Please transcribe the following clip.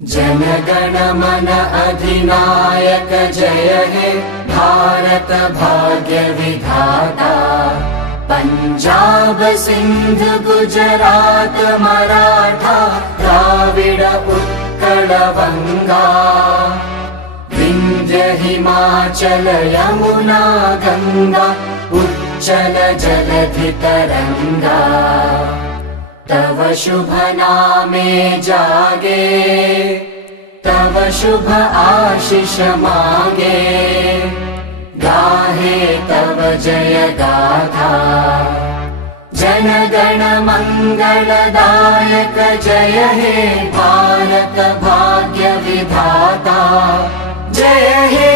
जनगण मन अधिनायक जय हे भारत भाग्य विधाता। पंजाब सिंध गुजरात मराठा द्राविड उत्कल वंगा। विंध्य हिमाचल यमुना गंगा उच्चल जलधि तरंगा। तव शुभ नामे जागे तव शुभ आशीष मागे। गाहे तव जय गाथा जनगण मंगलदायक जय हे भारत भाग्य विधाता। जय हे